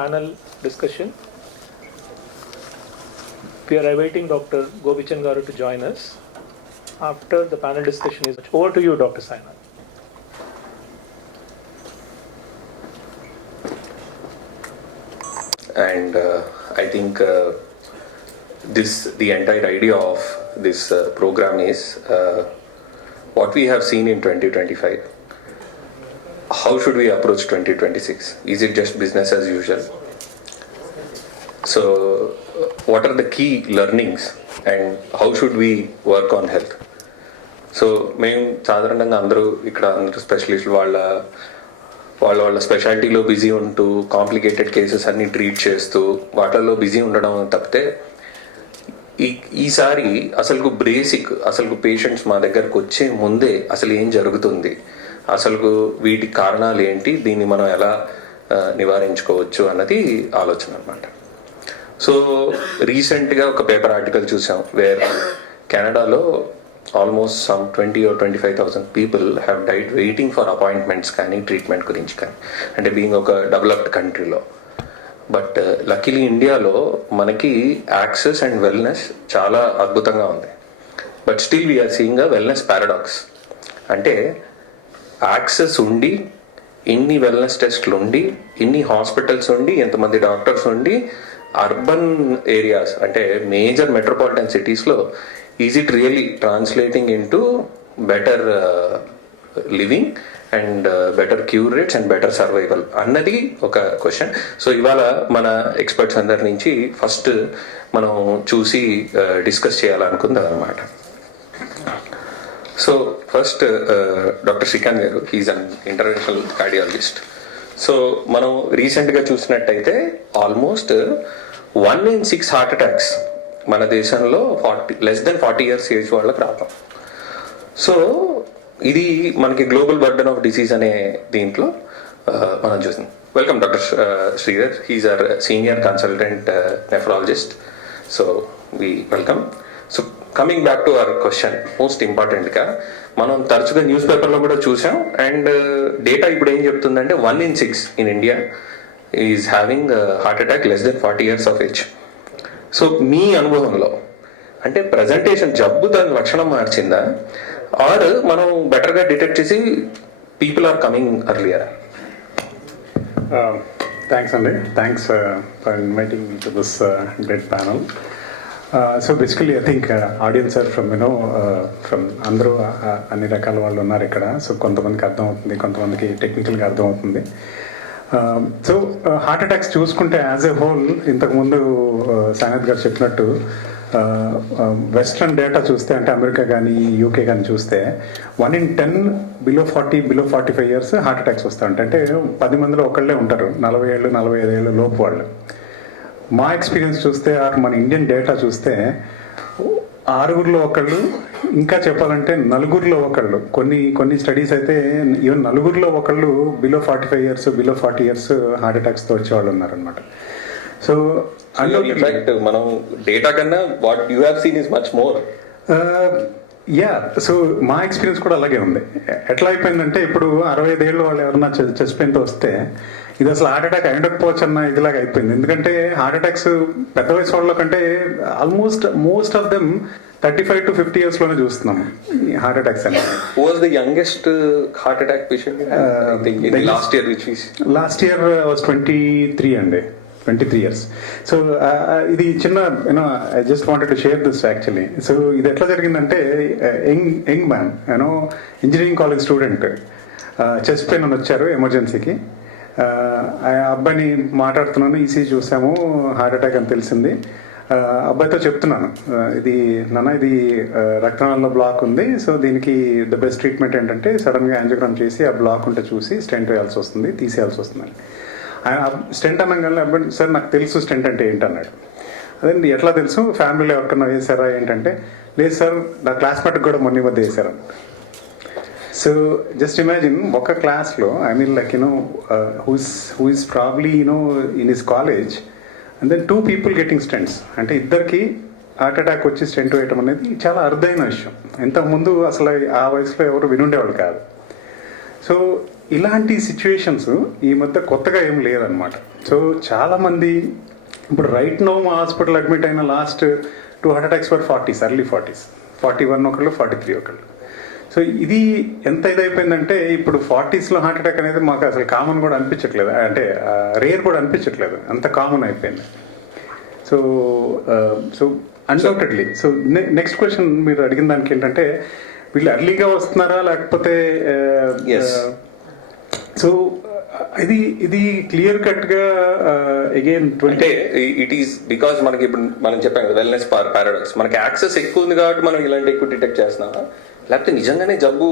panel discussion. We are awaiting Dr. Gobichan Garu to join us. After the panel discussion is over to you, Dr. Sainath. And I think the entire idea of this program is what we have seen in 2025. How should we approach 2026? Is it just business as usual? So what are the key learnings and how should we work on health? So మేము సాధారణంగా అందరూ స్పెషలిస్టులు వాళ్ళ స్పెషాలిటీలో busy ఉంటూ complicated cases అన్ని treat చేస్తూ వాటిల్లో busy ఉండడం తప్పితే ఈసారి అసలు పేషెంట్స్ మా దగ్గరకు వచ్చే ముందే అసలు ఏం జరుగుతుంది, అసలు వీటి కారణాలు ఏంటి, దీన్ని మనం ఎలా నివారించుకోవచ్చు అన్నది ఆలోచన అనమాట. సో రీసెంట్గా ఒక పేపర్ ఆర్టికల్ చూసాం వేర్ కెనడాలో almost some 20 or 25,000 people have died waiting for appointments కానీ ట్రీట్మెంట్ గురించి కానీ, అంటే బీయింగ్ ఒక డెవలప్డ్ కంట్రీలో. బట్ లక్కీలీ ఇండియాలో మనకి యాక్సెస్ అండ్ వెల్నెస్ చాలా అద్భుతంగా ఉంది. But still we are seeing a wellness paradox. అంటే యాక్సెస్ ఉండి, ఇన్ని వెల్నెస్ టెస్ట్లు ఉండి, ఇన్ని హాస్పిటల్స్ ఉండి, ఎంతమంది డాక్టర్స్ ఉండి, అర్బన్ ఏరియాస్ అంటే మేజర్ మెట్రోపాలిటన్ సిటీస్లో is it really translating in to better living and better cure rates and better survival అన్నది ఒక క్వశ్చన్. సో ఇవాళ మన ఎక్స్పర్ట్స్ అందరి నుంచి ఫస్ట్ మనం చూసి డిస్కస్ చేయాలనుకుంది అనమాట. సో ఫస్ట్ డాక్టర్ శ్రీకాంత్ గారు, హీఈస్ అన్ ఇంటర్వెన్షనల్ కార్డియాలజిస్ట్. సో మనం రీసెంట్గా చూసినట్టయితే ఆల్మోస్ట్ 1 in 6 హార్ట్ అటాక్స్ మన దేశంలో less than 40 years ఏజ్ వాళ్ళకి రావటం. సో ఇది మనకి గ్లోబల్ బర్డన్ ఆఫ్ డిసీజ్ అనే దీంట్లో మనం చూసాం. Welcome doctor Sridhar, he is our senior consultant nephrologist. So we welcome. So coming back to our question, most ఇంపార్టెంట్గా మనం తరచుగా న్యూస్ పేపర్లో కూడా చూసాం. అండ్ డేటా ఇప్పుడు ఏం చెప్తుందంటే 1 in 6 in India is having heart attack less than 40 years of age. So మీ అనుభవంలో అంటే ప్రజెంటేషన్ జబ్బు దాని లక్షణం మార్చిందా, ఆర్ మనం బెటర్గా డిటెక్ట్ చేసి people are coming earlier? Thanks అండి, thanks for inviting me to this great panel. So basically I think audience are from from అందరూ అన్ని రకాల వాళ్ళు ఉన్నారు ఇక్కడ. సో కొంతమందికి అర్థమవుతుంది, కొంతమందికి టెక్నికల్గా అర్థమవుతుంది. సో హార్ట్ అటాక్స్ చూసుకుంటే యాజ్ ఎ హోల్ ఇంతకుముందు సాయినాథ్ గారు చెప్పినట్టు వెస్ట్రన్ డేటా చూస్తే, అంటే అమెరికా కానీ యూకే కానీ చూస్తే 1 in 10 below 45 years heart attacks వస్తూ ఉంటాయి. అంటే 10 మందిలో ఒకళ్ళే ఉంటారు 40 ఏళ్ళు 45 ఏళ్ళు లోపు వాళ్ళు. మా ఎక్స్పీరియన్స్ చూస్తే మన ఇండియన్ డేటా చూస్తే 6 ఒకళ్ళు, ఇంకా చెప్పాలంటే 4 ఒకళ్ళు, కొన్ని స్టడీస్ అయితే ఈవెన్ 4 ఒకళ్ళు below 45 years below 40 years heart అటాక్స్తో వచ్చేవాళ్ళు ఉన్నారనమాట. సో ఇన్ఫాక్ట్ మనం డేటా కన్నా what you have seen is much more. So మా ఎక్స్పీరియన్స్ కూడా అలాగే ఉంది. ఎట్లా అయిపోయిందంటే ఇప్పుడు 65 ఏళ్ళు వాళ్ళు ఎవరన్నా చెస్ట్ పెయిన్తో వస్తే ఇది అసలు హార్ట్ అటాక్ అయ్యకపోవచ్చు అన్న ఇదిలాగా అయిపోయింది. ఎందుకంటే హార్ట్ అటాక్స్ పెద్ద వయసు వాళ్ళ కంటే almost most of them 35 to 50 years లోనే చూస్తున్నాము హార్ట్ అటాక్స్ అనేది. Who was the youngest heart attack patient last year which is? Last year was 23 అండి, 23 years. సో ఇది చిన్న I just wanted to share this actually. So ఇది ఎట్లా జరిగిందంటే young man engineering college student chest pain అని వచ్చారు ఎమర్జెన్సీకి. ఆ అబ్బాయిని మాట్లాడుతున్నాను, ఈసీ చూసాము, హార్ట్ అటాక్ అని తెలిసింది. అబ్బాయితో చెప్తున్నాను, ఇది రక్తనాళంలో బ్లాక్ ఉంది, సో దీనికి ద బెస్ట్ ట్రీట్మెంట్ ఏంటంటే సడన్గా యాంజియోగ్రామ్ చేసి ఆ బ్లాక్ ఉంటే చూసి స్టెంట్ వేయాల్సి వస్తుంది, తీసేయాల్సి వస్తుందని. స్టెంట్ అనగానే అబ్బాయి సార్ నాకు తెలుసు స్టెంట్ అంటే ఏంటన్నాడు. అదే ఎట్లా తెలుసు, ఫ్యామిలీలో ఎవరికన్నా వేసారా ఏంటంటే, లేదు సార్ నా క్లాస్మేట్కి కూడా మొన్న మధ్య వేశారు. సో జస్ట్ ఇమాజిన్ ఒక క్లాస్లో who is probably in his college and then 2 people getting stents. అంటే ఇద్దరికి హార్ట్ అటాక్ వచ్చి స్టెంట్ వేయటం అనేది చాలా అరుదైన విషయం. ఇంతకుముందు అసలు ఆ వయసులో ఎవరు వినుండేవాళ్ళు కాదు. సో ఇలాంటి సిచ్యువేషన్స్ ఈ మధ్య కొత్తగా ఏం లేదనమాట. సో చాలామంది ఇప్పుడు రైట్ నో మా హాస్పిటల్ అడ్మిట్ అయిన last 2 heart attacks for 40s, early 40s, 41 ఒకళ్ళు, 43 ఒకళ్ళు. సో ఇది ఎంత ఇదైపోయిందంటే ఇప్పుడు 40sలో హార్ట్ అటాక్ అనేది మాకు అసలు కామన్ కూడా అనిపించట్లేదు, అంటే రేర్ కూడా అనిపించట్లేదు, అంత కామన్ అయిపోయింది. So so undoubtedly. So next question మీరు అడిగిన దానికి ఏంటంటే వీళ్ళు ఎర్లీగా వస్తున్నారా లేకపోతే సో ఇది క్లియర్ కట్ గా అగైన్ అంటే ఇట్ ఈస్ బికాస్ మనకి ఇప్పుడు మనం చెప్పాం కదా వెల్నెస్ పారాడాక్స్, మనకి యాక్సెస్ ఎక్కువ ఉంది కాబట్టి మనం ఇలాంటి ఎక్కువ డిటెక్ట్ చేస్తున్నామా, లేకపోతే నిజంగానే జబ్బు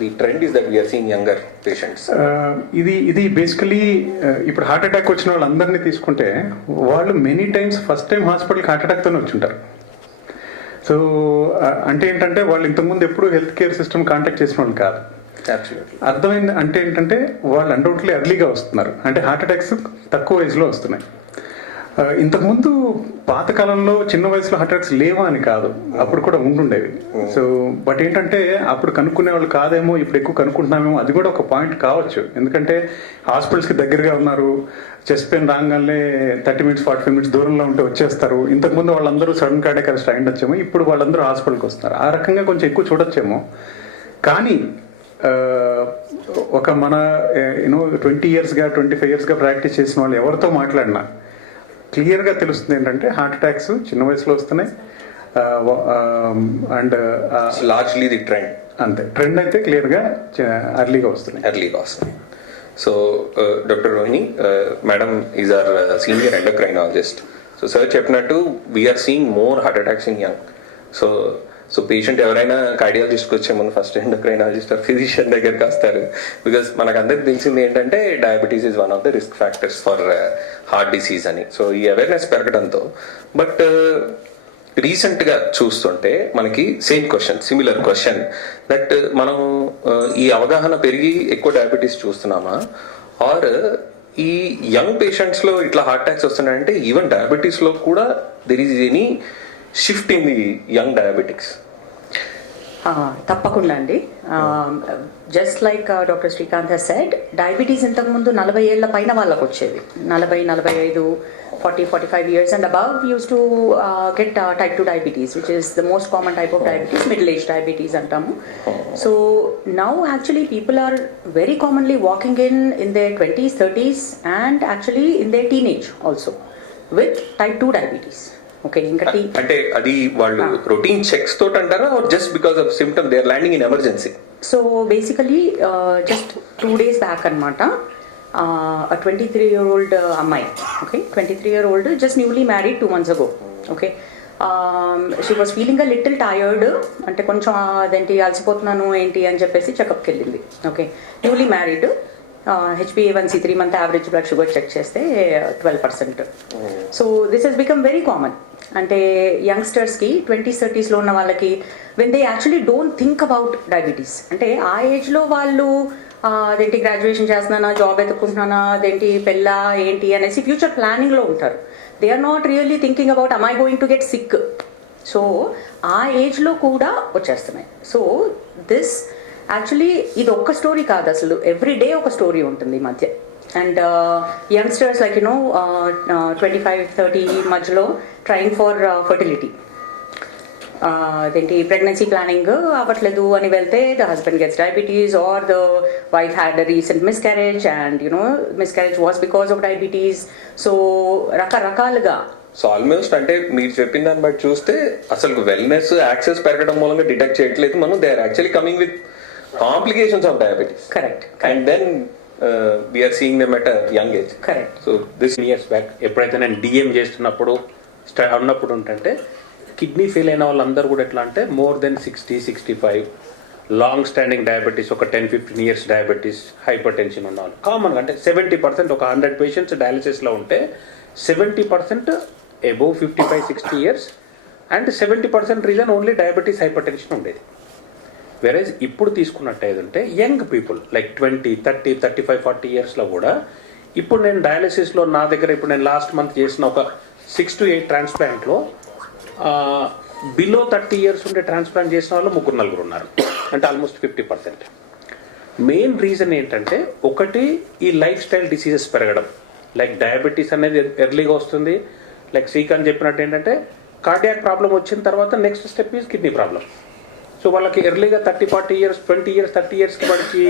the trend is that we are seeing younger patients? ఇది బేసికలీ ఇప్పుడు హార్ట్ అటాక్ వచ్చిన వాళ్ళందరినీ తీసుకుంటే వాళ్ళు మెనీ టైమ్స్ ఫస్ట్ టైం హాస్పిటల్కి హార్ట్ అటాక్తోనే వచ్చుంటారు. సో అంటే ఏంటంటే వాళ్ళు ఇంతకుముందు ఎప్పుడు హెల్త్ కేర్ సిస్టమ్ కాంటాక్ట్ చేసిన వాళ్ళు కాదు. అర్థమైంది అంటే ఏంటంటే వాళ్ళు అన్డౌట్లీ ఎర్లీగా వస్తున్నారు, అంటే హార్ట్ అటాక్స్ తక్కువ వయసులో వస్తున్నాయి. ఇంతకుముందు పాతకాలంలో చిన్న వయసులో హార్ట్ అటాక్స్ లేవా అని కాదు, అప్పుడు కూడా ఉండుండేవి. సో బట్ ఏంటంటే అప్పుడు కనుక్కునే వాళ్ళు కాదేమో, ఇప్పుడు ఎక్కువ కనుక్కుంటున్నామేమో, అది కూడా ఒక పాయింట్ కావచ్చు. ఎందుకంటే హాస్పిటల్స్కి దగ్గరగా ఉన్నారు, చెస్ట్ పెయిన్ రాగానే 30 minutes 45 minutes దూరంలో ఉంటే వచ్చేస్తారు. ఇంతకుముందు వాళ్ళందరూ సడన్ కార్డియాక్ అరెస్ట్ అయ్యిండొచ్చేమో, ఇప్పుడు వాళ్ళందరూ హాస్పిటల్కి వస్తున్నారు. ఆ రకంగా కొంచెం ఎక్కువ చూడొచ్చేమో. కానీ ఒక మన 20 yearsగా 25 yearsగా ప్రాక్టీస్ చేసిన వాళ్ళు ఎవరితో మాట్లాడినా క్లియర్గా తెలుస్తుంది ఏంటంటే హార్ట్ అటాక్స్ చిన్న వయసులో వస్తున్నాయి. అండ్ లార్జ్లీ ది ట్రెండ్, అంతే ట్రెండ్ అయితే క్లియర్గా ఎర్లీగా వస్తున్నాయి. So doctor Rohini madam is our senior endocrinologist. So sir చెప్పినట్టు we are seeing more heart attacks in young. So patient ఎవరైనా కార్డియాలజిస్ట్కి వచ్చే ముందు ఫస్ట్ ఎండోక్రైనాలజిస్ట్ ఆర్ ఫిజిషియన్ దగ్గరికి వస్తారు. బికాస్ మనకు అందరికి తెలిసింది ఏంటంటే diabetes is one of the risk factors for heart disease అని. సో ఈ అవేర్నెస్ పెరగడంతో బట్ రీసెంట్గా చూస్తుంటే మనకి సిమిలర్ క్వశ్చన్ దట్ మనం ఈ అవగాహన పెరిగి ఎక్కువ డయాబెటీస్ చూస్తున్నామా, ఆర్ ఈ యంగ్ పేషెంట్స్లో ఇట్లా హార్ట్ అటాక్స్ వస్తున్నాయంటే ఈవెన్ డయాబెటీస్లో కూడా there is any shift in the young diabetics? తప్పకుండా అండి. Just like doctor Srikanth he's said, diabetes ఇంతకుముందు 40 ఏళ్ల పైన వాళ్ళకు వచ్చేది. 40, 45, 40, 45 years and above used to get type 2 diabetes, which is the most common type of diabetes, middle age diabetes antamu. So now actually people are very commonly walking in their 20s, 30s and actually in their teenage also with type 2 diabetes. Okay, అంటే అది వాళ్ళు routine checks తోటి అంటారా, or just because of symptom they are landing in emergency? So basically just 2 days back అన్నమాట, a 23-year-old అమ్మాయి, okay, 23-year-old just newly married 2 months ago. Okay, she was feeling a little tired, అంటే కొంచెం అదేంటి అలసిపోతున్నాను ఏంటి అని చెప్పేసి చెకప్కి వెళ్ళింది. Okay, newly married, HbA1c 3-month average blood sugar check చేస్తే 12%. So this has become very common. అంటే యంగ్స్టర్స్కి 20s, 30s ఉన్న వాళ్ళకి when they actually don't think about diabetes, అంటే ఆ ఏజ్లో వాళ్ళు అదేంటి గ్రాడ్యుయేషన్ చేస్తున్నానా, జాబ్ ఎత్తుకుంటున్నానా, అదేంటి పెళ్ళా ఏంటి అనేసి ఫ్యూచర్ ప్లానింగ్లో ఉంటారు. They are not really thinking about am I going to get sick. సో ఆ ఏజ్లో కూడా వచ్చేస్తున్నాయి. సో దిస్ యాక్చువల్లీ ఇది ఒక్క స్టోరీ కాదు, అసలు ఎవ్రీ డే ఒక స్టోరీ ఉంటుంది ఈ మధ్య. అండ్ యంగ్స్టర్స్ లైక్ 25-30 మధ్యలో ట్రైంగ్ ఫర్ ఫర్టిలిటీ, అదేంటి ప్రెగ్నెన్సీ ప్లానింగ్ అవ్వట్లేదు అని వెళ్తే the husband gets diabetes, or the wife had a recent miscarriage and miscarriage was because of diabetes. So రకరకాలుగా. సో ఆల్మోస్ట్ అంటే మీరు చెప్పిన దాన్ని బట్టి చూస్తే అసలు వెల్నెస్ యాక్సెస్ పెరగడం మూలంగా డిటెక్ట్ చేయట్లేదు మనం, they are actually coming with complications of diabetes. Correct. And then we are seeing them at a young age. Correct. So this years back ఎప్పుడైతే నేను డిఎం చేస్తున్నప్పుడు ఉన్నప్పుడు ఉంటే కిడ్నీ ఫెయిల్ అయిన వాళ్ళందరూ కూడా ఎట్లా అంటే more than 60-65 long standing diabetes, ఒక 10-15 years డయాబెటీస్, హైపర్ టెన్షన్ ఉన్న వాళ్ళు కామన్గా అంటే 70%, ఒక 100 patients డయాలిసిస్లో ఉంటే 70% above 55-60 years and 70% reason only diabetes, hyper tension ఉండేది. వెరేజ్ ఇప్పుడు తీసుకున్నట్టయితే యంగ్ పీపుల్ లైక్ 20, 30, 35, 40 yearsలో కూడా ఇప్పుడు నేను డయాలిసిస్లో నా దగ్గర ఇప్పుడు నేను లాస్ట్ మంత్ చేసిన ఒక 6 to 8 ట్రాన్స్ప్లాంట్లో బిలో 30 years ఉండే ట్రాన్స్ప్లాంట్ చేసిన వాళ్ళు 3-4 ఉన్నారు, అంటే ఆల్మోస్ట్ 50%. మెయిన్ రీజన్ ఏంటంటే ఒకటి ఈ లైఫ్ స్టైల్ డిసీజెస్ పెరగడం, లైక్ డయాబెటీస్ అనేది ఎర్లీగా వస్తుంది. లైక్ శ్రీకాంత్ చెప్పినట్టు ఏంటంటే కార్డియాక్ ప్రాబ్లం వచ్చిన తర్వాత next step is kidney problem. So వాళ్ళకి ఎర్లీగా 30-40 ఇయర్స్ 20 ఇయర్స్ 30 ఇయర్స్కి వాళ్ళకి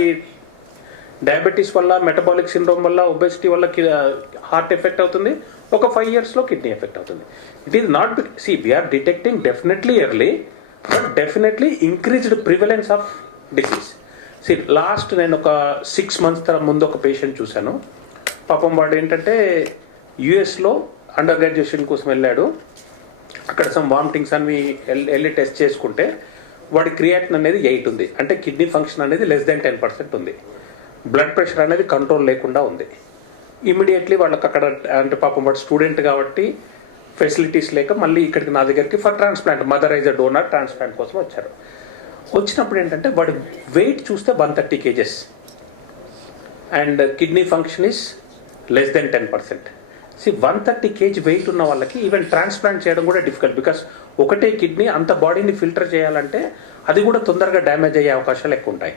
డయాబెటీస్ వల్ల, మెటబాలిక్ సిండ్రోమ్ వల్ల, ఒబెసిటీ వల్ల హార్ట్ ఎఫెక్ట్ అవుతుంది. ఒక 5 ఇయర్స్లో కిడ్నీ ఎఫెక్ట్ అవుతుంది. It is not we are detecting definitely early, but definitely increased prevalence of disease. Last నేను ఒక 6 months ముందు ఒక పేషెంట్ చూశాను. పాపం వాడు ఏంటంటే యుఎస్లో అండర్ గ్రాడ్యుయేషన్ కోసం వెళ్ళాడు. అక్కడ సమ్ వామిటింగ్స్ అని వెళ్ళి టెస్ట్ చేసుకుంటే వాడి క్రియాటిన్ అనేది 8 ఉంది. అంటే కిడ్నీ ఫంక్షన్ అనేది less than 10% ఉంది. బ్లడ్ ప్రెషర్ అనేది కంట్రోల్ లేకుండా ఉంది. ఇమీడియట్లీ వాళ్ళకి అక్కడ, అంటే పాపం వాడు స్టూడెంట్ కాబట్టి ఫెసిలిటీస్ లేక మళ్ళీ ఇక్కడికి నా దగ్గరికి for transplant, mother is a donor transplant కోసం వచ్చారు. వచ్చినప్పుడు ఏంటంటే వాడి వెయిట్ చూస్తే 130 kgs and kidney function is less than 10%. 130 kg weight ఉన్న వాళ్ళకి ఈవెన్ ట్రాన్స్ప్లాంట్ చేయడం కూడా డిఫికల్ట్. బికాస్ ఒకటే కిడ్నీ అంత బాడీని ఫిల్టర్ చేయాలంటే అది కూడా తొందరగా డ్యామేజ్ అయ్యే అవకాశాలు ఎక్కువ ఉంటాయి.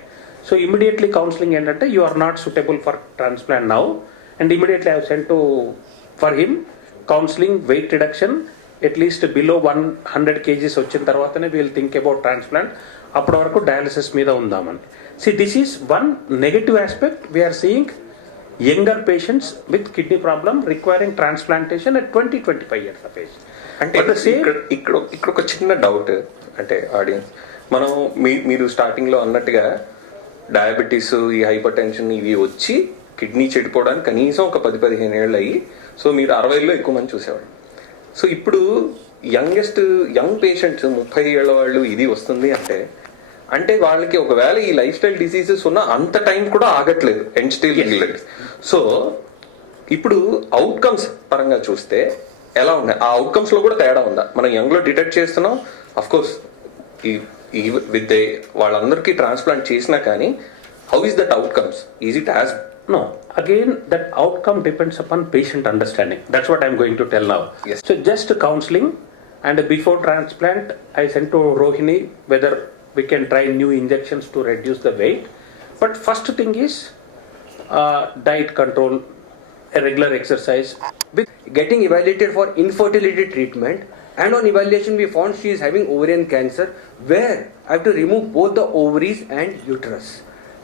సో ఇమీడియట్లీ కౌన్సిలింగ్ ఏంటంటే you are not suitable for transplant now, and immediately I have sent to for him counselling, weight reduction at least below 100 kgs వచ్చిన తర్వాతనే వీల్ థింక్ అబౌట్ ట్రాన్స్ప్లాంట్. అప్పటి వరకు డయాలిసిస్ మీద ఉందామని. This is one negative aspect we are seeing younger patients with kidney problem requiring transplantation at 20-25 years of age. అంటే ఇక్కడ ఒక చిన్న డౌట్, అంటే ఆడియన్స్, మనం మీరు స్టార్టింగ్లో అన్నట్టుగా డయాబెటీస్, ఈ హైపర్ టెన్షన్ ఇవి వచ్చి కిడ్నీ చెడిపోవడానికి కనీసం ఒక 10-15 ఏళ్ళు అయ్యి, సో మీరు 60లో ఎక్కువ మంది చూసేవాడు. సో ఇప్పుడు యంగ్ పేషెంట్స్ 30 ఏళ్ళ వాళ్ళు ఇది వస్తుంది అంటే వాళ్ళకి ఒకవేళ ఈ లైఫ్ స్టైల్ డిసీజెస్ ఉన్న అంత టైం కూడా ఆగట్లేదు, ఎండ్ స్టేజ్ రిలేటెడ్. సో ఇప్పుడు అవుట్కమ్స్ పరంగా చూస్తే ఎలా ఉన్నాయి? ఆ అవుట్కమ్స్ లో కూడా తేడా ఉందా? మనం యంగ్ లో డిటెక్ట్ చేస్తున్నాం, అఫ్ కోర్స్ ఈ విత్ వాళ్ళందరికీ ట్రాన్స్ప్లాంట్ చేసినా కానీ how is that outcomes? Is it as? No, again that outcome depends upon patient understanding. That's what I'm going to tell now. Yes. So just counseling, and before transplant I sent to Rohini whether we can try new injections to reduce the weight. But first thing is diet control, a regular exercise. With getting evaluated for infertility treatment, and on evaluation we found she is having ovarian cancer where I have to remove both the ovaries and uterus.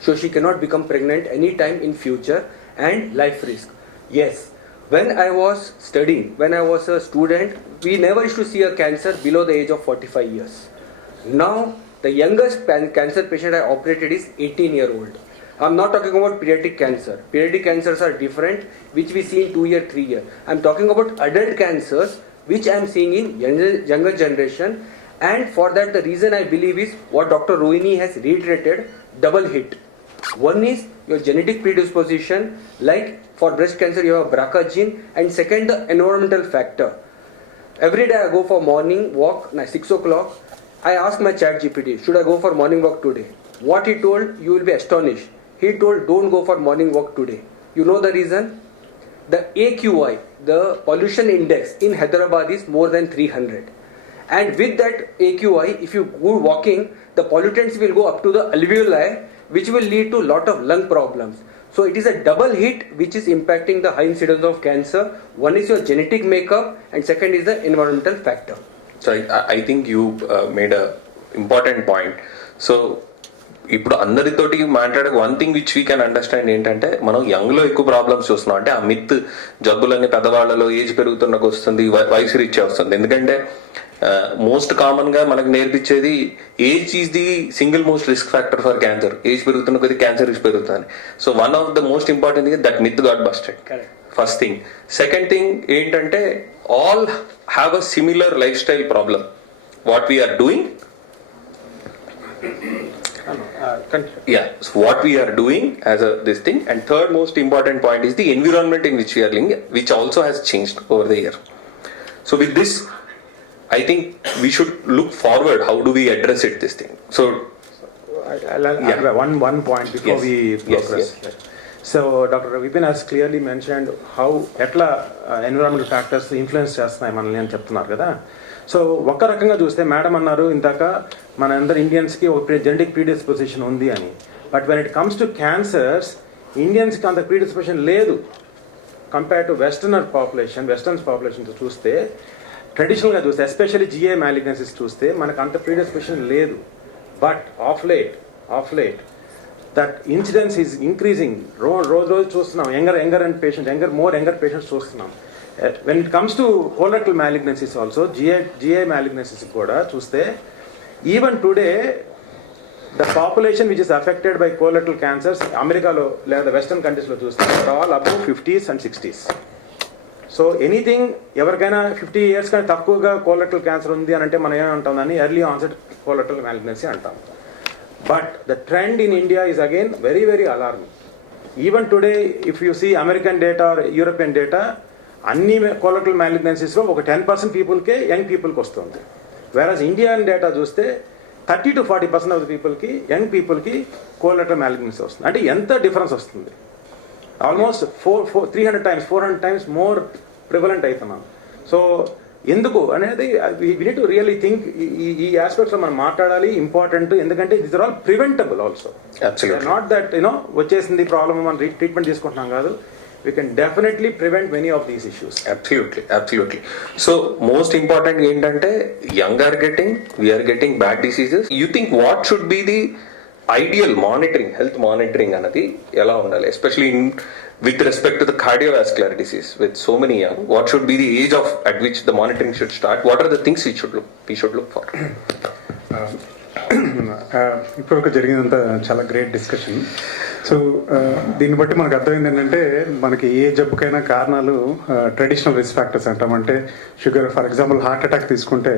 So she cannot become pregnant anytime in future and life risk. Yes, when I was studying, when I was a student, we never used to see a cancer below the age of 45 years. Now the youngest cancer patient I operated is 18-year-old. I'm not talking about pediatric cancer. Pediatric cancers are different, which we see in 2 year, 3 year. I'm talking about adult cancers, which I'm seeing in younger generation. And for that, the reason I believe is what Dr. Rohini has reiterated: double hit. One is your genetic predisposition, like for breast cancer you have BRCA gene, and second the environmental factor. Every day I go for morning walk, 6 o'clock. I ask my chat GPT, should I go for morning walk today? What he told, you will be astonished. He told, don't go for morning walk today. You know the reason? The AQI, the pollution index in Hyderabad is more than 300. And with that AQI, if you go walking, the pollutants will go up to the alveoli, which will lead to lot of lung problems. So it is a double hit which is impacting the high incidence of cancer. One is your genetic makeup, and second is the environmental factor. So I think you made a important point. So ఇప్పుడు అందరితోటి మాట్లాడే one thing which we can understand ఏంటంటే, మనం యంగ్లో ఎక్కువ problems చూస్తున్నాం. అంటే ఆ myth జబ్బులన్నీ పెద్దవాళ్ళలో age పెరుగుతున్నకు వస్తుంది, వయసు రీత్యా వస్తుంది. ఎందుకంటే మోస్ట్ కామన్ గా మనకు నేర్పించేది age is the single most risk factor for cancer. Age పెరుగుతున్న కొద్ది క్యాన్సర్ రిస్క్ పెరుగుతుంది. So one of the most important thing that myth got busted. First thing. Second thing ఏంటంటే, all have a similar life style problem. What we are doing, so what we are doing as this thing. And third most important point is the environment in which we are living, which also has changed over the year. So with this, I think we should look forward. How do we address it, this thing? So I'll add one point before we progress. Yes. So Dr. Vipin has clearly mentioned how ఎట్లా environmental factors influence చేస్తున్నాయి మనల్ని అని చెప్తున్నారు కదా. So ఒక రకంగా చూస్తే madam అన్నారు ఇందాక మన అందరు ఇండియన్స్కి ఒక జెనెటిక్ ప్రీడిస్పోజిషన్ ఉంది అని. But when it comes to cancers ఇండియన్స్కి అంత ప్రీడిస్పోజిషన్ లేదు కంపేర్ టు వెస్టర్నర్ పాపులేషన్తో చూస్తే, ట్రెడిషనల్గా చూస్తే, ఎస్పెషల్లీ జిఏ మ్యాలిగ్నెన్సీస్ చూస్తే మనకు అంత ప్రీడిస్పోజిషన్ లేదు. But of late that incidence is increasing. రోజు చూస్తున్నాం యంగర్ పేషెంట్స్ చూస్తున్నాం. When it comes to colorectal malignancies also, GA malignancies కూడా చూస్తే, even today the population which is affected by colorectal cancers అమెరికాలో లేదా వెస్టర్న్ కంట్రీస్లో చూస్తే all above 50s and 60s. So anything ఎవరికైనా 50 years కానీ తక్కువగా కోలరెక్టల్ క్యాన్సర్ ఉంది అని అంటే మనం ఏమంటాం, దాన్ని ఎర్లీ ఆన్సెట్ కోలరెక్టల్ మ్యాలిగ్నెన్సీ అంటాం. But the trend in India is again very very alarming. Even today if you see American data or European data, అన్ని కోలరెక్టల్ మ్యాలిగ్నెన్సీస్లో ఒక 10% పీపుల్కే యంగ్ పీపుల్కి వస్తుంది. వేరస్ ఇండియన్ డేటా చూస్తే 30 to 40% ఆఫ్ ద పీపుల్కి, young పీపుల్కి colorectal malignancy వస్తుంది. అంటే ఎంత డిఫరెన్స్ వస్తుంది, almost 300 times 400 times more prevalent అవుతున్నాం. సో ఎందుకు అనేది we need to really think. ఈ ఆస్పెక్ట్స్లో మనం మాట్లాడాలి, ఇంపార్టెంట్. ఎందుకంటే these are all preventable also. Not that వచ్చేసింది ప్రాబ్లమ్ మనం ట్రీట్మెంట్ తీసుకుంటున్నాం కాదు. We can definitely prevent many of these issues. Absolutely. So most important ఏంటంటే young are getting, we are getting bad diseases. You think what should be the ideal monitoring, health monitoring అన్నది ఎలా ఉండాలి, especially with respect to the cardiovascular disease with so many young? What should be the age of at which the monitoring should start? What are the things we should look for? ఇప్పుడు జరిగినంత చాలా great discussion. So దీన్ని బట్టి మనకు అర్థమైంది ఏంటంటే, మనకి ఏ జబ్బుకైనా కారణాలు ట్రెడిషనల్ రిస్క్ ఫ్యాక్టర్స్ అంటాం. అంటే sugar, for example heart attack తీసుకుంటే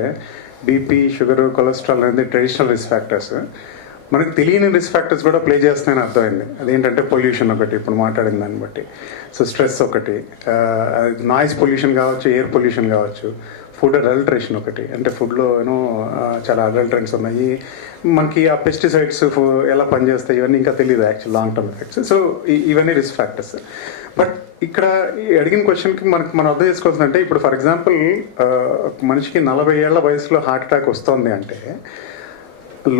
బీపీ, షుగర్, కొలెస్ట్రాల్ అనేది ట్రెడిషనల్ రిస్క్ ఫ్యాక్టర్స్. మనకు తెలియని రిస్క్ ఫ్యాక్టర్స్ కూడా ప్లే చేస్తాయని అర్థమైంది. అదేంటంటే పొల్యూషన్ ఒకటి, ఇప్పుడు మాట్లాడిన దాన్ని బట్టి. సో స్ట్రెస్ ఒకటి, నాయిస్ పొల్యూషన్ కావచ్చు, ఎయిర్ పొల్యూషన్ కావచ్చు, ఫుడ్ అడల్టరేషన్ ఒకటి. అంటే ఫుడ్లో చాలా అడల్టరెంట్స్ ఉన్నాయి. మనకి ఆ పెస్టిసైడ్స్ ఎలా పనిచేస్తాయి ఇవన్నీ ఇంకా తెలియదు actual long term effects. So ఇవన్నీ రిస్క్ ఫ్యాక్టర్స్. బట్ ఇక్కడ అడిగిన క్వశ్చన్కి మనం అర్థం చేసుకోవాల్సిందంటే, ఇప్పుడు ఫర్ ఎగ్జాంపుల్ మనిషికి 40 ఏళ్ల వయసులో హార్ట్ అటాక్ వస్తుంది అంటే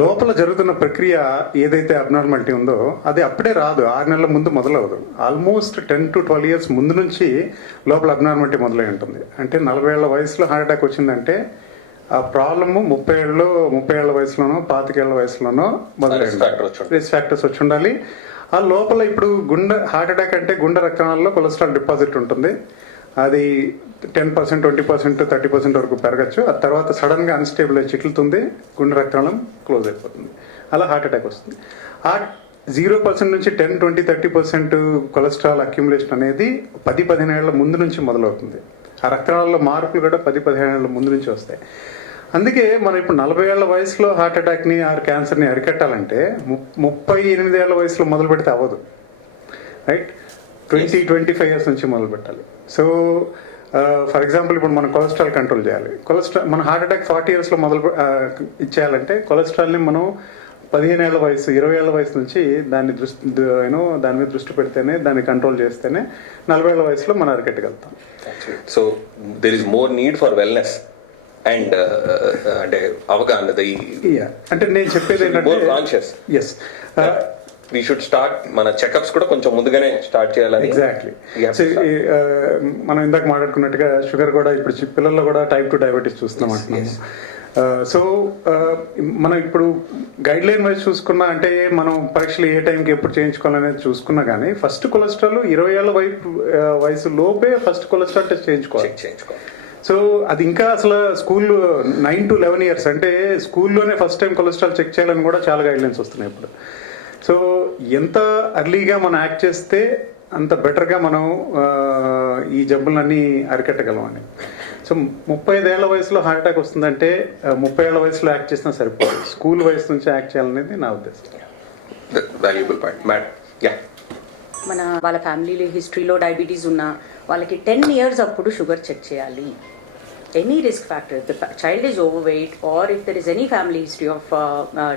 లోపల జరుగుతున్న ప్రక్రియ ఏదైతే అబ్నార్మాలిటీ ఉందో అది అప్పుడే రాదు, 6 నెలల ముందు మొదలవదు. ఆల్మోస్ట్ 10 to 12 years ముందు నుంచి లోపల అబ్నార్మాలిటీ మొదలై ఉంటుంది. అంటే 40 ఏళ్ల వయసులో హార్ట్ అటాక్ వచ్చిందంటే ఆ ప్రాబ్లమ్ 30 ఏళ్ల వయసులోనో 25 ఏళ్ల వయసులోనో మొదలైంది. రిస్క్ ఫ్యాక్టర్స్ వచ్చి ఉండాలి. ఆ లోపల ఇప్పుడు హార్ట్ అటాక్ అంటే గుండె రక్తనాళాల్లో కొలెస్ట్రాల్ డిపాజిట్ ఉంటుంది. అది 10%, 20%, 30% వరకు పెరగచ్చు. ఆ తర్వాత సడన్గా అన్స్టేబుల్ అయి చిట్లుతుంది, గుండె రక్తనాళం క్లోజ్ అయిపోతుంది. అలా హార్ట్ అటాక్ వస్తుంది. ఆ 0% నుంచి 10, 20, 30% కొలెస్ట్రాల్ అక్యుములేషన్ అనేది 10-15 ఏళ్ల ముందు నుంచి మొదలవుతుంది. ఆ రక్తనాళాల్లో మార్పులు కూడా 10-15 ఏళ్ల ముందు నుంచి వస్తాయి. అందుకే మనం ఇప్పుడు 40 ఏళ్ల వయసులో హార్ట్ అటాక్ని ఆర్ క్యాన్సర్ని అరికట్టాలంటే 38 ఏళ్ల వయసులో మొదలు పెడితే అవ్వదు, రైట్? 20-25 years నుంచి మొదలు పెట్టాలి. సో ఫర్ ఎగ్జాంపుల్ ఇప్పుడు మనం కొలెస్ట్రాల్ కంట్రోల్ చేయాలి. మన హార్ట్ అటాక్ 40 yearsలో ఇచ్చేయాలంటే కొలెస్ట్రాల్ని మనం 15 ఏళ్ల వయసు, 20 ఏళ్ల వయసు నుంచి దాని మీద దృష్టి పెడితేనే, దాన్ని కంట్రోల్ చేస్తేనే 40 ఏళ్ల వయసులో మనం అరికట్టగలుగుతాం. So there is more need for wellness and అంటే అవగాహన. అంటే నేను చెప్పేది ఏంటంటే, ఎస్ we should start మన చెకప్స్ కూడా కొంచెం ముందుగానే స్టార్ట్ చేయాలని. ఎగ్జాక్ట్లీ. మనం ఇందాక మాట్లాడుకున్నట్టుగా షుగర్ కూడా ఇప్పుడు పిల్లల్లో కూడా type 2 డయాబెటీస్ చూస్తున్నాం అంటున్నాము. సో మనం ఇప్పుడు గైడ్ లైన్ వైజ్ చూసుకున్నా, అంటే మనం పరీక్షలు ఏ టైంకి ఎప్పుడు చేయించుకోవాలనేది చూసుకున్నా కానీ ఫస్ట్ కొలెస్ట్రాల్ 20 ఏళ్ల వయసు లోపే ఫస్ట్ కొలెస్ట్రాల్ టెస్ట్ చేయించుకోవాలి. సో అది ఇంకా అసలు స్కూల్లో 9 to 11 years అంటే స్కూల్లోనే ఫస్ట్ టైం కొలెస్ట్రాల్ చెక్ చేయాలని కూడా చాలా గైడ్ లైన్స్ వస్తున్నాయి ఇప్పుడు. సో ఎంత అర్లీగా మనం యాక్ట్ చేస్తే అంత బెటర్గా మనం ఈ జబ్బులన్నీ అరికట్టగలం అని. సో 35 ఏళ్ల వయసులో హార్ట్ అటాక్ వస్తుందంటే 30 ఏళ్ల వయసులో యాక్ట్ చేసినా సరిపోదు, స్కూల్ వయసు నుంచి యాక్ట్ చేయాలనేది నా ఉద్దేశం. Valuable point madam. మన వాళ్ళ ఫ్యామిలీ హిస్టరీలో డయాబెటీస్ ఉన్న వాళ్ళకి 10 years అప్పుడు షుగర్ చెక్ చేయాలి. Any risk factor, if the child is over weight or if there is any family history of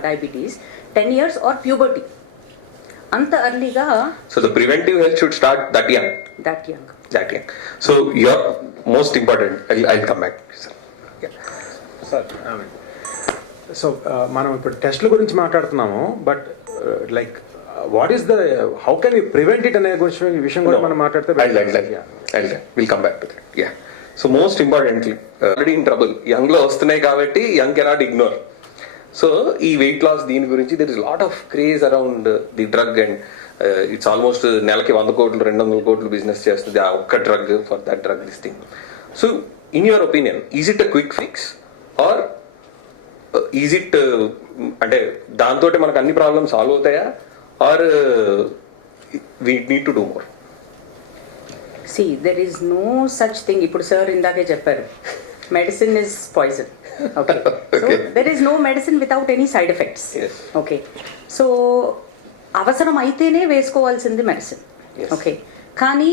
diabetes, 10 years or puberty, అంత ఎర్లీగా. So the preventive health should start that young. So your most important, I'll come back. Sir, so మనం ఇప్పుడు టెస్ట్ల గురించి మాట్లాడుతున్నాము. But like what is the how can you prevent it అనే విషయం కూడా మనం మాట్లాడితే will come back to that. Yeah, so most importantly already in trouble, young లో వస్తున్నాయి కాబట్టి యంగ్ కెనాట్ ఇగ్నోర్. సో ఈ వెయిట్ లాస్ దీని గురించి there is lot of craze around the drug, and it's almost నెలకి 100 కోట్లు 200 కోట్లు బిజినెస్ చేస్తుంది ఆ ఒక్క drug, for that drug this thing. So in your opinion, is it a quick fix or is it అంటే దాంతో మనకు అన్ని ప్రాబ్లమ్స్ సాల్వ్ అవుతాయా, or we need to do more? See, there is no such thing. ఇప్పుడు sir ఇందాకే చెప్పారు, medicine is poison. Okay, so there is no medicine without any side effects. Yes. Okay, so అవసరం అయితేనే వేసుకోవాల్సింది medicine. Yes. Okay, కానీ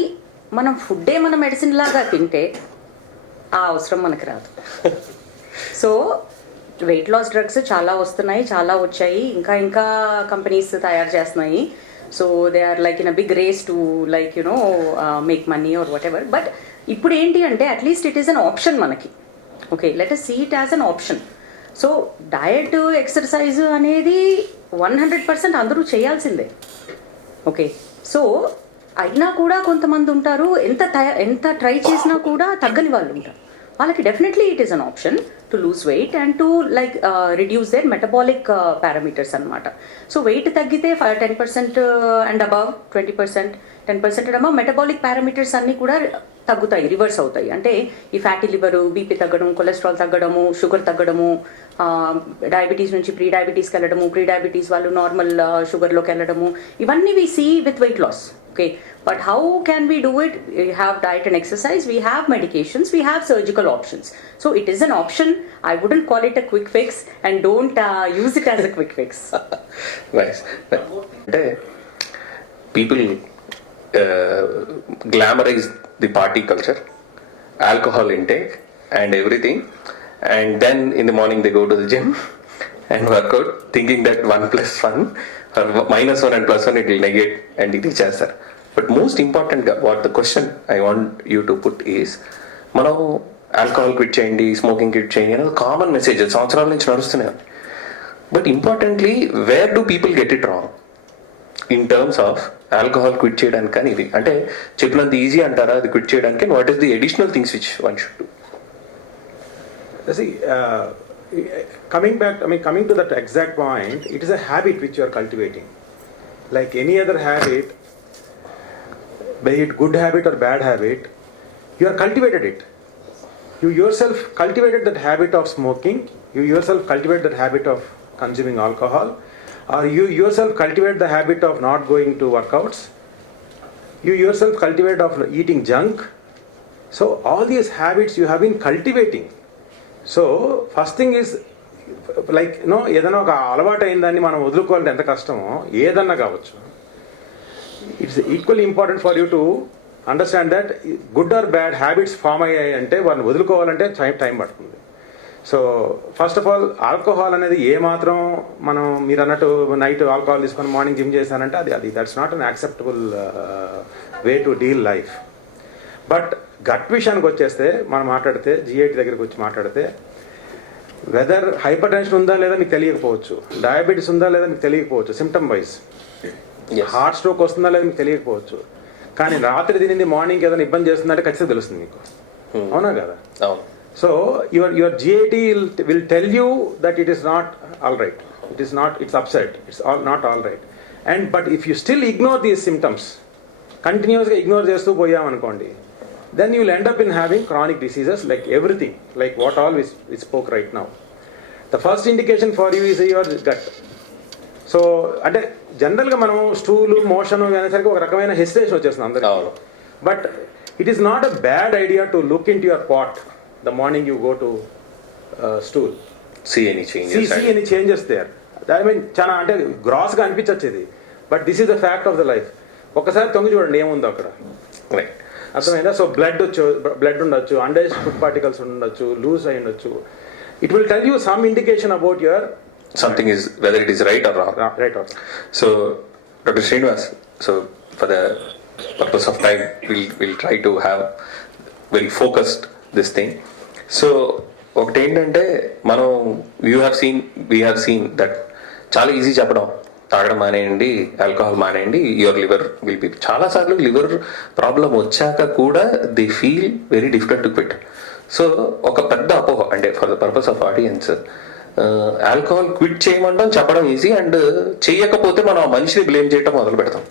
మనం ఫుడ్డే మన medicine లాగా తింటే ఆ అవసరం మనకు రాదు. సో వెయిట్ లాస్ డ్రగ్స్ చాలా వస్తున్నాయి, చాలా వచ్చాయి, ఇంకా ఇంకా కంపెనీస్ తయారు చేస్తున్నాయి. So they are like in a big race to like make money or whatever. But ఇప్పుడు ఏంటి అంటే at least it is an option మనకి. Okay, let us see it as an option. So diet, exercise అనేది 100% అందరూ చేయాల్సిందే. Okay, so అయినా కూడా కొంతమంది ఉంటారు ఎంత ట్రై చేసినా కూడా తగ్గని వాళ్ళు ఉంటారు. వాళ్ళకి definitely it is an option to lose weight and to like reduce their metabolic parameters అనమాట. సో వెయిట్ తగ్గితే 10% and above, 20%, 10% and above metabolic parameters అన్నీ కూడా తగ్గుతాయి, రివర్స్ అవుతాయి. అంటే ఈ ఫ్యాటీ లివర్, బీపీ తగ్గడం, కొలెస్ట్రాల్ తగ్గడము, షుగర్ తగ్గడము, డయాబెటీస్ నుంచి ప్రీ డయాబెటీస్కి వెళ్ళడము, ప్రీ డయాబెటీస్ వాళ్ళు నార్మల్ షుగర్లోకి వెళ్ళడము, ఇవన్నీ we see with weight loss. Okay, but how can we do it? We have diet and exercise, we have medications, we have surgical options. So it is an option. I wouldn't call it a quick fix, and don't use it as a quick fix. Nice. అంటే people glamorise the party culture, alcohol intake and everything, and then in the morning they go to the gym and work out thinking that 1 + 1 or -1 and +1 it will negate and ఇది చేస్తారు. But most ఇంపార్టెంట్గా what the question I want you to put is, మనం alcohol quit చేయండి, smoking quit చేయండి అనేది common message, సంవత్సరాల నుంచి నడుస్తున్నాయి. But importantly where do people get it wrong in terms of alcohol quit చేయడానికి? కానీ ఇది అంటే చెప్పినంత ఈజీ అంటారా అది క్విట్ చేయడానికి? And what is the additional things which one should do? Coming to that exact point, it is a habit which you are cultivating. Like any other habit, be it good habit or bad habit, you are cultivated it. You yourself cultivated that habit of smoking, you yourself cultivate that habit of consuming alcohol, or you yourself cultivate the habit of not going to workouts, you yourself cultivate of eating junk. So all these habits you have been cultivating. So first thing is like ఏదైనా ఒక అలవాటు అయిన దాన్ని మనం వదులుకోవాలంటే ఎంత కష్టమో, ఏదన్నా కావచ్చు. It's equally important for you to understand that good or bad habits form అయ్యాయి అంటే వాటిని వదులుకోవాలంటే టైం పడుతుంది. So first of all alcohol అనేది ఏమాత్రం మనం మీరు అన్నట్టు నైట్ ఆల్కహాల్ తీసుకొని మార్నింగ్ జిమ్ చేశానంటే అది that's not an acceptable way to deal life. But gut విషయానికి వచ్చేస్తే మనం మాట్లాడితే, GIT దగ్గరికి వచ్చి మాట్లాడితే, వెదర్ హైపర్ టెన్షన్ ఉందా లేదా మీకు తెలియకపోవచ్చు, డయాబెటీస్ ఉందా లేదా మీకు తెలియకపోవచ్చు సిమ్టమ్ వైజ్, హార్ట్ స్ట్రోక్ వస్తుందా లేదా మీకు తెలియకపోవచ్చు, కానీ రాత్రి తినింది మార్నింగ్ ఏదైనా ఇబ్బంది చేస్తుందంటే ఖచ్చితంగా తెలుస్తుంది మీకు. అవునా కదా? So your GIT will tell you that it is not all right, it's upset, it's not all right. And but if you still ignore these symptoms, కంటిన్యూస్గా ఇగ్నోర్ చేస్తూ పోయామనుకోండి, then you will end up in having chronic diseases like everything, like what all we spoke right now. The first indication for you is your gut. So అంటే జనరల్గా మనం stool motion అనేసరికి ఒక రకమైన hesitation వచ్చేస్తుంది అందరికీ. But it is not a bad idea to look into your pot the morning you go to stool, see any changes there. I mean చాలా అంటే గ్రాస్గా అనిపించచ్చు ఇది, but this is the fact of the life. ఒక్కసారి తొంగి చూడండి ఏముందో అక్కడ, అర్థమైందా? So blood ఉండొచ్చు, అండర్స్ ఫుడ్ పార్టికల్స్ ఉండొచ్చు, లూజ్ అయి ఉండొచ్చు. It will tell you some indication about your something is whether it is right or wrong. So Dr. Srinivas, so for the purpose of time we'll try to have very focused this thing. So ఒకటి ఏంటంటే మనం we have seen that చాలా easy చెప్పడం, తాగడం మానేయండి, alcohol మానేయండి, your liver will be. చాలాసార్లు liver problem వచ్చాక కూడా they feel very difficult to quit. So ఒక పెద్ద అపోహ అంటే for the purpose of audience, alcohol quit చేయమంటాం చెప్పడం ఈజీ, అండ్ చేయకపోతే మనం ఆ మనిషిని బ్లేమ్ చేయడం మొదలు పెడతాం.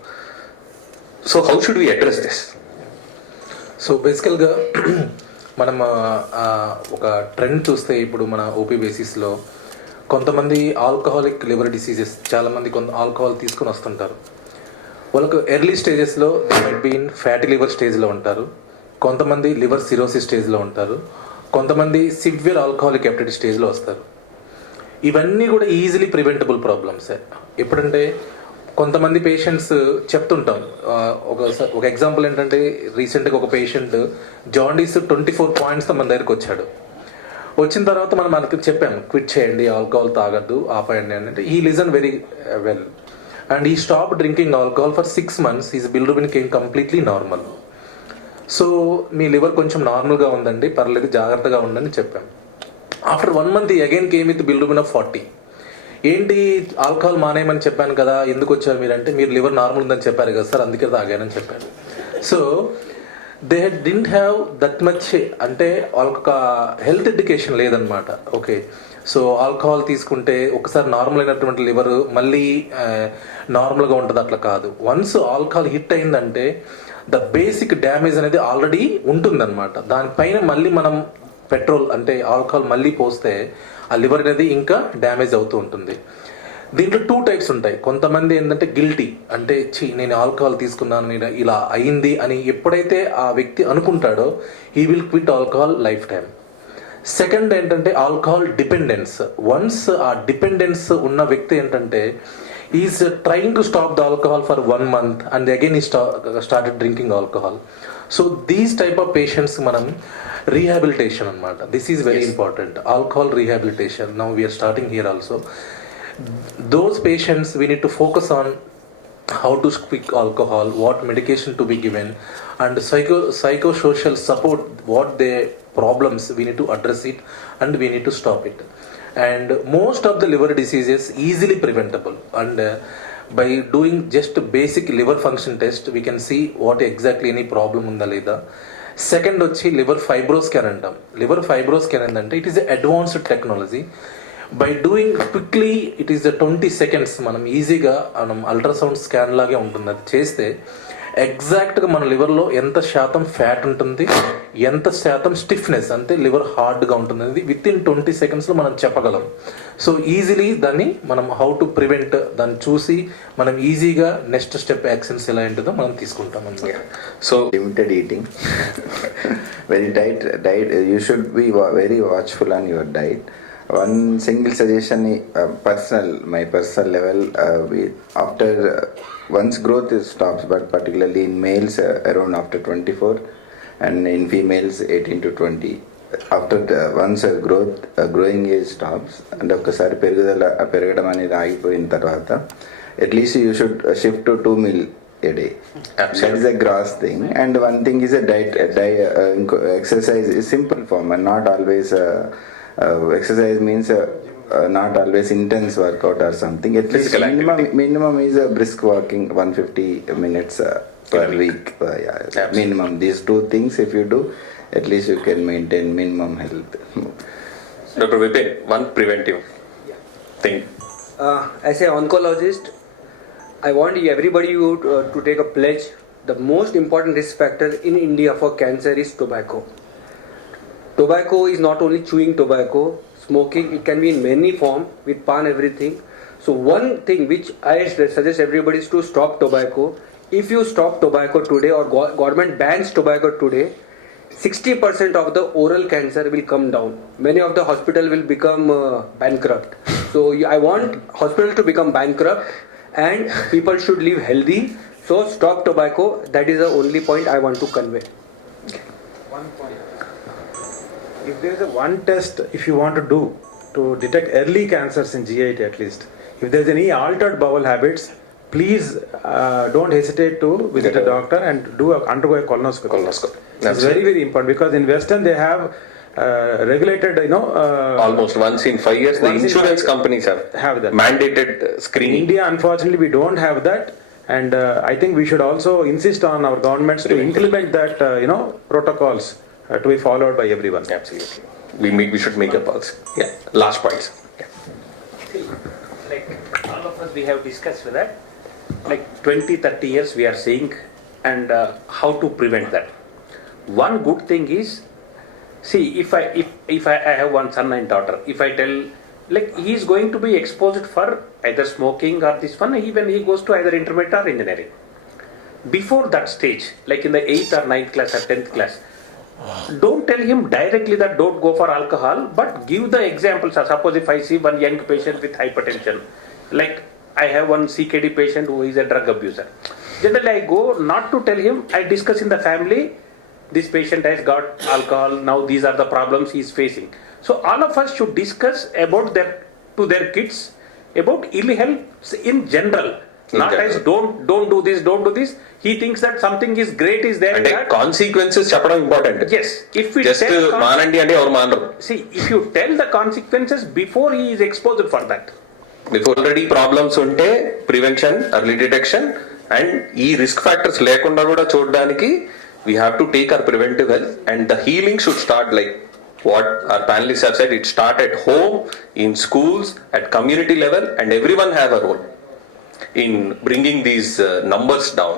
So how should we address this? So బేసికల్గా మనం ఒక ట్రెండ్ చూస్తే ఇప్పుడు మన ఓపీ బేసిస్లో కొంతమంది ఆల్కహాలిక్ లివర్ డిసీజెస్, చాలామంది కొంత ఆల్కహాల్ తీసుకుని వస్తుంటారు. వాళ్ళకు ఎర్లీ స్టేజెస్లో they might be in fatty liver స్టేజ్లో ఉంటారు, కొంతమంది లివర్ సిరోసిస్ స్టేజ్లో ఉంటారు, కొంతమంది సివియర్ ఆల్కహాలిక్ హెపటైటిస్ స్టేజ్లో వస్తారు. ఇవన్నీ కూడా ఈజీలీ ప్రివెంటబుల్ ప్రాబ్లమ్స్. ఎప్పుడంటే కొంతమంది పేషెంట్స్ చెప్తుంటాం, ఒక ఎగ్జాంపుల్ ఏంటంటే రీసెంట్గా ఒక పేషెంట్ జాండీస్ 24 పాయింట్స్తో మన దగ్గరికి వచ్చాడు. వచ్చిన తర్వాత మనం మనకి చెప్పాము క్విట్ చేయండి, ఆల్కహాల్ తాగద్దు, ఆపేయండి అని. అంటే he listen very well and he stop drinking alcohol for 6 months. His bilirubin came completely normal. So me liver కొంచెం నార్మల్గా ఉందండి, పర్లేదు, జాగ్రత్తగా ఉందని చెప్పాం. After 1 month again came with bilirubin of 40. ఏంటి ఆల్కహాల్ మానేయమని చెప్పాను కదా, ఎందుకు వచ్చారు మీరంటే, మీరు లివర్ నార్మల్ ఉందని చెప్పారు కదా సార్, అందుకే తాగానని చెప్పారు. So they didn't have that much, అంటే వాళ్ళకొక హెల్త్ ఎడ్యుకేషన్ లేదనమాట. ఓకే, సో ఆల్కహాల్ తీసుకుంటే ఒకసారి నార్మల్ అయినటువంటి లివర్ మళ్ళీ నార్మల్గా ఉంటుంది, అట్లా కాదు. వన్స్ ఆల్కహాల్ హిట్ అయిందంటే ద బేసిక్ డ్యామేజ్ అనేది ఆల్రెడీ ఉంటుందన్నమాట. దానిపైన మళ్ళీ మనం పెట్రోల్ అంటే ఆల్కహాల్ మళ్ళీ పోస్తే ఆ లివర్ అనేది ఇంకా డ్యామేజ్ అవుతూ ఉంటుంది. దీంట్లో 2 types ఉంటాయి. కొంతమంది ఏంటంటే గిల్టీ, అంటే నేను ఆల్కహాల్ తీసుకున్నాను, నేను ఇలా అయింది అని ఎప్పుడైతే ఆ వ్యక్తి అనుకుంటాడో he will quit alcohol life time. Second ఏంటంటే ఆల్కహాల్ డిపెండెన్స్. వన్స్ ఆ డిపెండెన్స్ ఉన్న వ్యక్తి ఏంటంటే is trying to stop the alcohol for 1 month and again he started drinking alcohol. So these type of patients మనం rehabilitation anamata. This is very important. Alcohol rehabilitation. Now we are starting here also. Those patients we need to focus on how to quit alcohol, what medication to be given, and psychosocial support. What their problems we need to address it and we need to stop it. And most of the liver diseases easily preventable. And by doing just basic liver function test, we can see what exactly any problem unda leda. Second వచ్చి liver FibroScan అంటాం. Liver FibroScan ఏంటంటే it is advanced technology. By doing quickly it is 20 seconds మనం ఈజీగా మనం ultrasound scan లాగే ఉంటుంది. అది చేస్తే ఎగ్జాక్ట్గా మన లివర్లో ఎంత శాతం ఫ్యాట్ ఉంటుంది, ఎంత శాతం స్టిఫ్నెస్ అంటే లివర్ హార్డ్గా ఉంటుంది అనేది విత్ ఇన్ 20 seconds మనం చెప్పగలం. సో ఈజీలీ దాన్ని మనం హౌ టు ప్రివెంట్ దాన్ని చూసి మనం ఈజీగా నెక్స్ట్ స్టెప్ యాక్షన్స్ ఎలా ఏంటిదో మనం తీసుకుంటాం అన్నమాట. So limited eating. Very diet, you should be very watchful on your diet. One single suggestion, my personal level, after once growth stops, but particularly in males around after 24 and in females 18 to 20, after once growing age stops and ఒకసారి పెరగడం అనేది ఆగిపోయిన తర్వాత at least you should shift to 2 meal a day. Absolutely. That is a gross thing. And one thing is a diet, exercise is simple form and not always exercise means not always intense workout or something. At least minimum is a brisk walking 150 minutes per week. Minimum these 2 things if you do, at least you can maintain minimum health. Dr. Vipin, one preventive thing. As an oncologist, I want everybody to take a pledge. The most important risk factor in India for cancer is tobacco. Tobacco is not only chewing tobacco, smoking, it can be in many form with pan everything. So one thing which I suggest everybody is to stop tobacco. If you stop tobacco today or government bans tobacco today, 60% of the oral cancer will come down. Many of the hospital will become bankrupt. So I want hospital to become bankrupt and people should live healthy. So stop tobacco. That is the only point I want to convey. One point. If there is one test if you want to do to detect early cancers in GIT at least, if there is any altered bowel habits, please don't hesitate to visit a doctor and undergo a colonoscopy. It's very, very important because in Western they have regulated, Almost once in 5 years, the once in insurance 5 companies have that. mandated In screening. India, unfortunately, we don't have that, and I think we should also insist on our governments to implement that, protocols to be followed by everyone. Absolutely. We should make a pulse. Yeah. Last points. Yeah. Like all of us, we have discussed that. Like 20-30 years, we are seeing, and how to prevent that. One good thing is, see, if I have one son and daughter, if I tell, like, he is going to be exposed for either smoking or this one, even he goes to either intermediate or engineering. Before that stage, like in the 8th or 9th class or 10th class, don't tell him directly that don't go for alcohol, but give the examples. Suppose if I see one young patient with hypertension, like I have one CKD patient who is a drug abuser. Generally, I go not to tell him, I discuss in the family, this patient has got alcohol, now these are the problems he is facing. So all of us should discuss about to their kids about ill health in general. Not as don't do this, don't do this. He thinks that something is great is there. అంటే consequences చెప్పడం important. Yes, if we just మానండి అంటే ఎవరు మానరు. See, if you tell the consequences before he is exposed for that. Before already problems ఉంటే prevention, early detection, and ఈ risk factors లేకుండా కూడా చూడడానికి we have to take our preventive health, and the healing should start like what our panelists have said. It start at home, in schools, at community level, and everyone have a role in bringing these numbers down.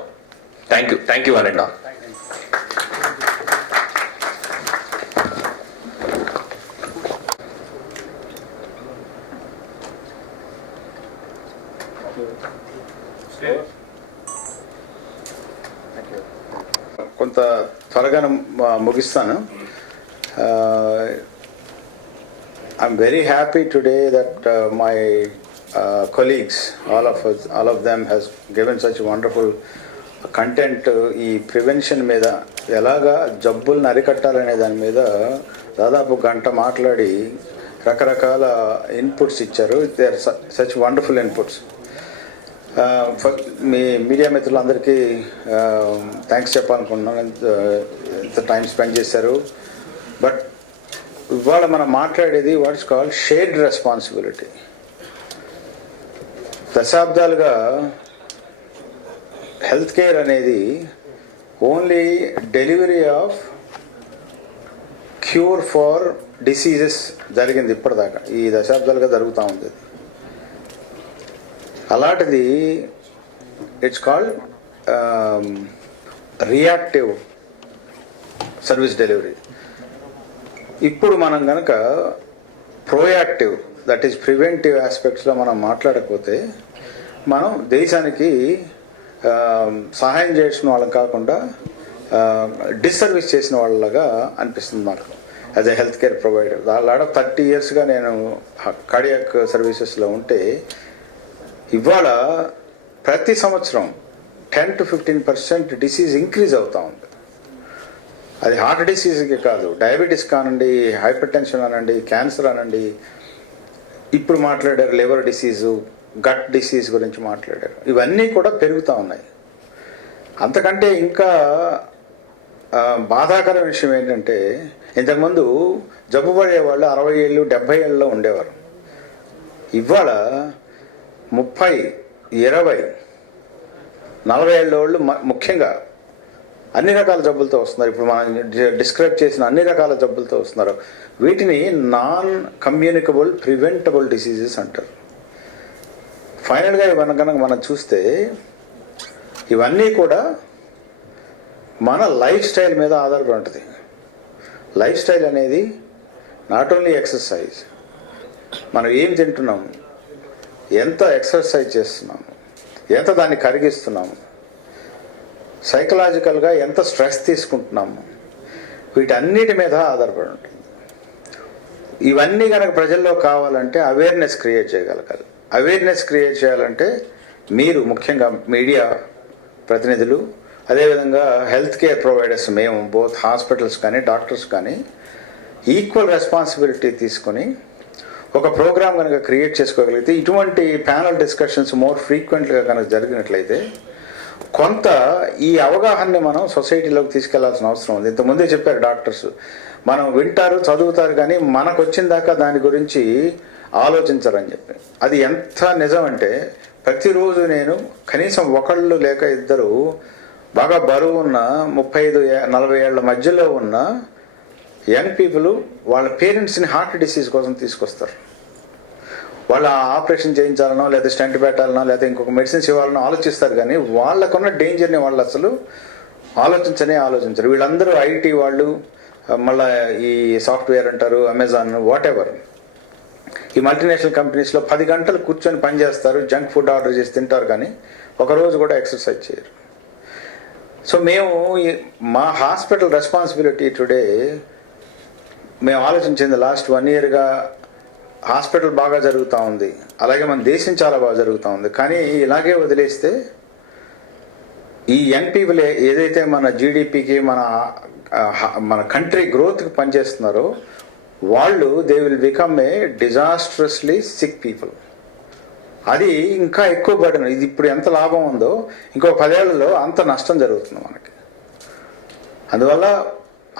Thank you, one and all. కొంత త్వరగా ముగిస్తాను. I'm very happy today that my colleagues, all of them has given such wonderful content. ఈ prevention మీద ఎలాగా జబ్బులను అరికట్టాలనే దాని మీద దాదాపు గంట మాట్లాడి రకరకాల ఇన్పుట్స్ ఇచ్చారు. They are such wonderful inputs. మీ మీడియా మిత్రులందరికీ థ్యాంక్స్ చెప్పాలనుకుంటున్నాను. ఎంత టైం స్పెండ్ చేశారు. బట్ ఇవాళ మనం మాట్లాడేది వాట్స్ కాల్డ్ షేర్డ్ రెస్పాన్సిబిలిటీ. దశాబ్దాలుగా హెల్త్ కేర్ అనేది only delivery of cure for diseases జరిగింది ఇప్పటిదాకా. ఈ దశాబ్దాలుగా జరుగుతూ ఉంది. అలాంటిది it's called reactive service delivery. ఇప్పుడు మనం కనుక ప్రోయాక్టివ్, దట్ ఈస్ ప్రివెంటివ్ ఆస్పెక్ట్స్లో మనం మాట్లాడకపోతే మనం దేశానికి సహాయం చేసిన వాళ్ళం కాకుండా డిస్సర్వీస్ చేసిన వాళ్ళగా అనిపిస్తుంది నాకు as a health care provider. దానిలో 30 yearsగా నేను కార్డియాక్ సర్వీసెస్లో ఉంటే ఇవాళ ప్రతి సంవత్సరం 10 to 15% డిసీజ్ ఇంక్రీజ్ అవుతూ ఉంది. అది హార్ట్ డిసీజ్కి కాదు, డయాబెటీస్ కానండి, హైపర్ టెన్షన్ అనండి, క్యాన్సర్ అనండి, ఇప్పుడు మాట్లాడారు లివర్ డిసీజు, గట్ డిసీజ్ గురించి మాట్లాడారు. ఇవన్నీ కూడా పెరుగుతూ ఉన్నాయి. అంతకంటే ఇంకా బాధాకర విషయం ఏంటంటే ఇంతకుముందు జబ్బు పడే వాళ్ళు 60 ఏళ్ళు 70 ఏళ్ళలో ఉండేవారు. ఇవాళ 30, 20, 40 ఏళ్ళ వాళ్ళు ముఖ్యంగా అన్ని రకాల జబ్బులతో వస్తున్నారు. ఇప్పుడు మనం డిస్క్రైబ్ చేసిన అన్ని రకాల జబ్బులతో వస్తున్నారు. వీటిని నాన్ కమ్యూనికబుల్ ప్రివెంటబుల్ డిసీజెస్ అంటారు. ఫైనల్గా ఇవన్నీ కనుక మనం చూస్తే ఇవన్నీ కూడా మన లైఫ్ స్టైల్ మీద ఆధారపడి ఉంటుంది. లైఫ్ స్టైల్ అనేది నాట్ ఓన్లీ ఎక్సర్సైజ్, మనం ఏం తింటున్నాము, ఎంత ఎక్సర్సైజ్ చేస్తున్నాము, ఎంత దాన్ని కరిగిస్తున్నాము, సైకలాజికల్గా ఎంత స్ట్రెస్ తీసుకుంటున్నాము, వీటన్నిటి మీద ఆధారపడి ఉంటుంది. ఇవన్నీ కనుక ప్రజల్లో కావాలంటే అవేర్నెస్ క్రియేట్ చేయగలగాలి. అవేర్నెస్ క్రియేట్ చేయాలంటే మీరు ముఖ్యంగా మీడియా ప్రతినిధులు, అదేవిధంగా హెల్త్ కేర్ ప్రొవైడర్స్, మేము బోత్ హాస్పిటల్స్ కానీ డాక్టర్స్ కానీ ఈక్వల్ రెస్పాన్సిబిలిటీ తీసుకొని ఒక ప్రోగ్రామ్ కనుక క్రియేట్ చేసుకోగలిగితే, ఇటువంటి ప్యానల్ డిస్కషన్స్ మోర్ ఫ్రీక్వెంట్గా కనుక జరిగినట్లయితే కొంత ఈ అవగాహనని మనం సొసైటీలోకి తీసుకెళ్లాల్సిన అవసరం ఉంది. ఇంతకుముందే చెప్పారు డాక్టర్స్, మనం వింటారు చదువుతారు కానీ మనకు వచ్చిన దాకా దాని గురించి ఆలోచించరని చెప్పి. అది ఎంత నిజం అంటే ప్రతిరోజు నేను కనీసం ఒకళ్ళు లేక ఇద్దరు బాగా బరువు ఉన్న 35-40 ఏళ్ల మధ్యలో ఉన్న యంగ్ పీపుల్ వాళ్ళ పేరెంట్స్ని హార్ట్ డిసీజ్ కోసం తీసుకొస్తారు. వాళ్ళ ఆపరేషన్ చేయించాలనో లేదా స్టెంట్ పెట్టాలనో లేదా ఇంకొక మెడిసిన్స్ ఇవ్వాలనో ఆలోచిస్తారు కానీ వాళ్ళకున్న డేంజర్ని వాళ్ళు అసలు ఆలోచించరు. వీళ్ళందరూ ఐటీ వాళ్ళు, మళ్ళీ ఈ సాఫ్ట్వేర్ అంటారు, అమెజాన్, వాట్ ఎవర్, ఈ మల్టీనేషనల్ కంపెనీస్లో 10 గంటలు కూర్చొని పనిచేస్తారు, జంక్ ఫుడ్ ఆర్డర్ చేసి తింటారు కానీ ఒకరోజు కూడా ఎక్సర్సైజ్ చేయరు. సో మేము మా హాస్పిటల్ రెస్పాన్సిబిలిటీ టుడే మేము ఆలోచించింది లాస్ట్ 1 yearగా హాస్పిటల్ బాగా జరుగుతూ ఉంది, అలాగే మన దేశం చాలా బాగా జరుగుతూ ఉంది. కానీ ఇలాగే వదిలేస్తే ఈ యంగ్ పీపుల్ ఏదైతే మన జీడిపికి మన కంట్రీ గ్రోత్కి పనిచేస్తున్నారో వాళ్ళు they will become a disastrously sick people. అది ఇంకా ఎక్కువ పడిన ఇది ఇప్పుడు ఎంత లాభం ఉందో ఇంకో 10 ఏళ్లలో అంత నష్టం జరుగుతుంది మనకి. అందువల్ల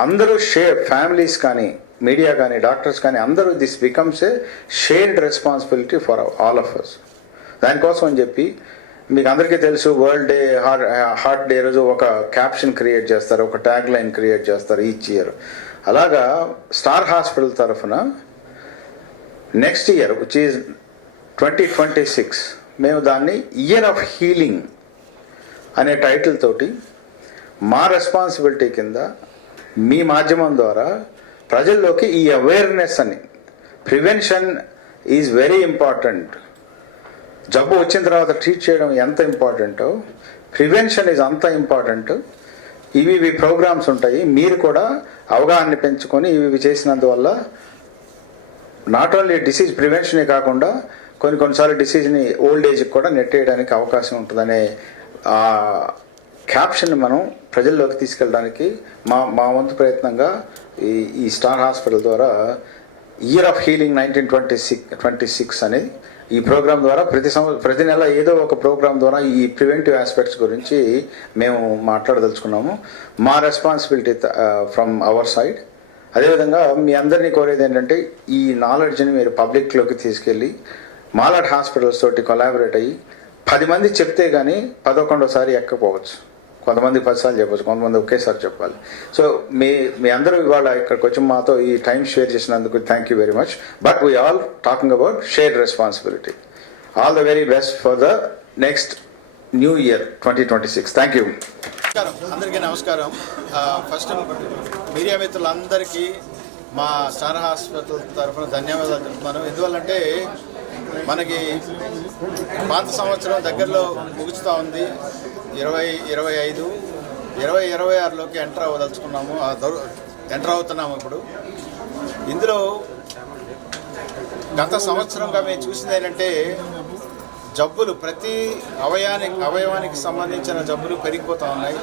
అందరూ ఫ్యామిలీస్ కానీ మీడియా కానీ డాక్టర్స్ కానీ అందరూ this becomes a shared responsibility for all of us. దానికోసం అని చెప్పి మీకు అందరికీ తెలుసు వరల్డ్ డే హార్ట్ డే రోజు ఒక క్యాప్షన్ క్రియేట్ చేస్తారు, ఒక ట్యాగ్ లైన్ క్రియేట్ చేస్తారు ఈచ్ ఇయర్. అలాగా స్టార్ హాస్పిటల్ తరఫున నెక్స్ట్ ఇయర్ విచ్ ఈజ్ 2026 మేము దాన్ని ఇయర్ ఆఫ్ హీలింగ్ అనే టైటిల్ తోటి మా రెస్పాన్సిబిలిటీ కింద మీ మాధ్యమం ద్వారా ప్రజల్లోకి ఈ అవేర్నెస్ అని, ప్రివెన్షన్ ఈజ్ వెరీ ఇంపార్టెంట్. జబ్బు వచ్చిన తర్వాత ట్రీట్ చేయడం ఎంత ఇంపార్టెంటో ప్రివెన్షన్ ఈజ్ అంత ఇంపార్టెంట్. ఇవి ప్రోగ్రామ్స్ ఉంటాయి, మీరు కూడా అవగాహన పెంచుకొని ఇవి చేసినందువల్ల నాట్ ఓన్లీ డిసీజ్ ప్రివెన్షనే కాకుండా కొన్నిసార్లు డిసీజ్ని ఓల్డ్ ఏజ్కి కూడా నెట్టేయడానికి అవకాశం ఉంటుందనే క్యాప్షన్ మనం ప్రజల్లోకి తీసుకెళ్ళడానికి మా వంతు ప్రయత్నంగా ఈ స్టార్ హాస్పిటల్ ద్వారా ఇయర్ ఆఫ్ హీలింగ్ 1926 అనేది ఈ ప్రోగ్రాం ద్వారా ప్రతి నెల ఏదో ఒక ప్రోగ్రాం ద్వారా ఈ ప్రివెంటివ్ ఆస్పెక్ట్స్ గురించి మేము మాట్లాడదలుచుకున్నాము. మా రెస్పాన్సిబిలిటీ ఫ్రమ్ అవర్ సైడ్. అదేవిధంగా మీ అందరినీ కోరేది ఏంటంటే ఈ నాలెడ్జ్ని మీరు పబ్లిక్లోకి తీసుకెళ్ళి మాలాట్ హాస్పిటల్స్ తోటి కొలాబరేట్ అయ్యి 10 మంది చెప్తే కానీ 11సారి ఎక్కపోవచ్చు, కొంతమంది 10 సార్లు చెప్పవచ్చు, కొంతమంది ఒకేసారి చెప్పాలి. సో మీ అందరూ ఇవాళ ఇక్కడికి వచ్చి మాతో ఈ టైం షేర్ చేసినందుకు thank you very much. But we all talking about shared responsibility. All the very best for the next new year 2026. Thank you. అందరికీ నమస్కారం. ఫస్ట్ మీడియా మిత్రులందరికీ మా స్టార్ హాస్పిటల్ తరఫున ధన్యవాదాలు చెప్తున్నాను. ఎందువల్లంటే మనకి పాత సంవత్సరం దగ్గరలో ముగుస్తూ ఉంది. 2025 2026లోకి ఎంటర్ అవుతున్నాము. ఇప్పుడు ఇందులో గత సంవత్సరంగా మేము చూసింది ఏంటంటే జబ్బులు ప్రతి అవయవానికి సంబంధించిన జబ్బులు పెరిగిపోతూ ఉన్నాయి.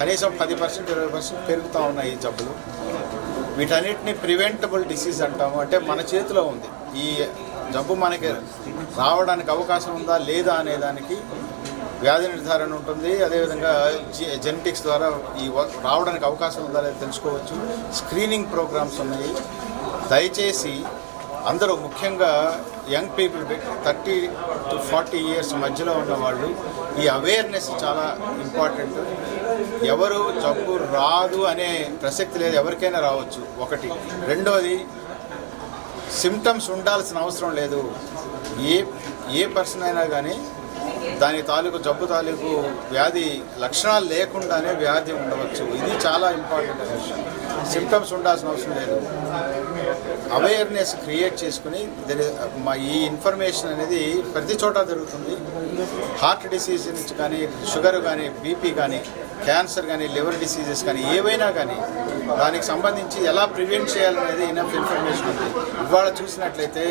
కనీసం 10% 20% పెరుగుతూ ఉన్నాయి ఈ జబ్బులు. వీటన్నిటిని ప్రివెంటబుల్ డిసీజ్ అంటాము. అంటే మన చేతిలో ఉంది. ఈ జబ్బు మనకి రావడానికి అవకాశం ఉందా లేదా అనే దానికి వ్యాధి నిర్ధారణ ఉంటుంది. అదేవిధంగా జెనెటిక్స్ ద్వారా ఈ రావడానికి అవకాశం ఉందా లేదా తెలుసుకోవచ్చు. స్క్రీనింగ్ ప్రోగ్రామ్స్ ఉన్నాయి. దయచేసి అందరూ ముఖ్యంగా యంగ్ పీపుల్ 30 to 40 years మధ్యలో ఉన్న వాళ్ళు ఈ అవేర్నెస్ చాలా ఇంపార్టెంట్. ఎవరు జబ్బు రాదు అనే ప్రసక్తి లేదు, ఎవరికైనా రావచ్చు ఒకటి. రెండోది సిమ్టమ్స్ ఉండాల్సిన అవసరం లేదు. ఏ పర్సన్ అయినా కానీ దాని జబ్బు తాలూకు వ్యాధి లక్షణాలు లేకుండానే వ్యాధి ఉండవచ్చు. ఇది చాలా ఇంపార్టెంట్ విషయం. సిమ్టమ్స్ ఉండాల్సిన అవసరం లేదు. అవేర్నెస్ క్రియేట్ చేసుకుని ఈ ఇన్ఫర్మేషన్ అనేది ప్రతి చోట జరుగుతుంది. హార్ట్ డిసీజ్ నుంచి కానీ, షుగర్ కానీ, బీపీ కానీ, క్యాన్సర్ కానీ, లివర్ డిసీజెస్ కానీ ఏవైనా కానీ దానికి సంబంధించి ఎలా ప్రివెంట్ చేయాలనేది ఇనఫ్ ఇన్ఫర్మేషన్ ఉంది. ఇవాళ చూసినట్లయితే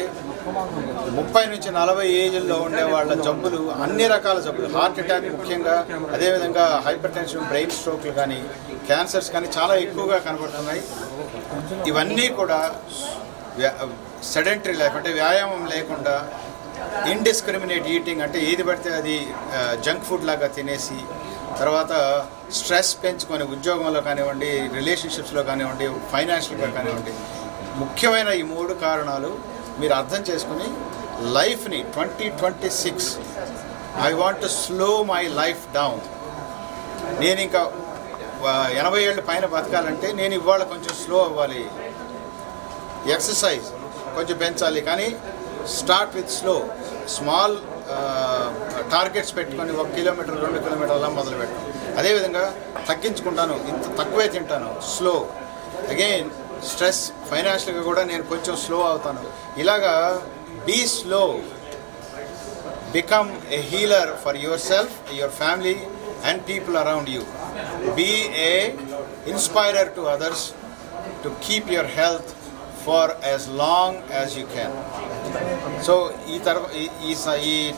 30 నుంచి 40 ఏజ్లో ఉండే వాళ్ళ జబ్బులు, అన్ని రకాల జబ్బులు, హార్ట్ అటాక్ ముఖ్యంగా, అదేవిధంగా హైపర్ టెన్షన్, బ్రెయిన్ స్ట్రోక్లు కానీ, క్యాన్సర్స్ కానీ చాలా ఎక్కువగా కనబడుతున్నాయి. ఇవన్నీ కూడా సెడెంటరీ లైఫ్ అంటే వ్యాయామం లేకుండా ఇండిస్క్రిమినేట్ ఈటింగ్ అంటే ఏది పడితే అది జంక్ ఫుడ్ లాగా తినేసి తర్వాత స్ట్రెస్ పెంచుకొని ఉద్యోగంలో కానివ్వండి, రిలేషన్షిప్స్లో కానివ్వండి, ఫైనాన్షియల్గా కానివ్వండి, ముఖ్యమైన ఈ 3 కారణాలు మీరు అర్థం చేసుకుని లైఫ్ని 2026 I want to slow my life down. నేను ఇంకా 80 ఏళ్ళ పైన బతకాలంటే నేను ఇవాళ కొంచెం స్లో అవ్వాలి, ఎక్సర్సైజ్ కొంచెం పెంచాలి, కానీ start with slow, small targets పెట్టుకొని 1 కిలోమీటర్ 2 కిలోమీటర్ అలా మొదలు పెట్టాను. అదేవిధంగా తగ్గించుకుంటాను, ఇంత తక్కువే తింటాను, స్లో. అగైన్ స్ట్రెస్, ఫైనాన్షియల్గా కూడా నేను కొంచెం స్లో అవుతాను. ఇలాగా be slow, become a healer for yourself, your family and people around you. Be a inspirer to others to keep your health for as long as you can. So ఈ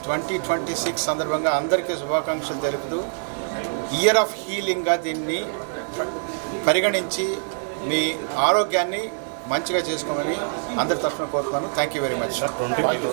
2026 సందర్భంగా అందరికీ శుభాకాంక్షలు తెలుపుతూ year of హీలింగ్గా దీన్ని పరిగణించి మీ ఆరోగ్యాన్ని మంచిగా చేసుకోమని అందరి తరఫున కోరుతున్నాను. Thank you very much.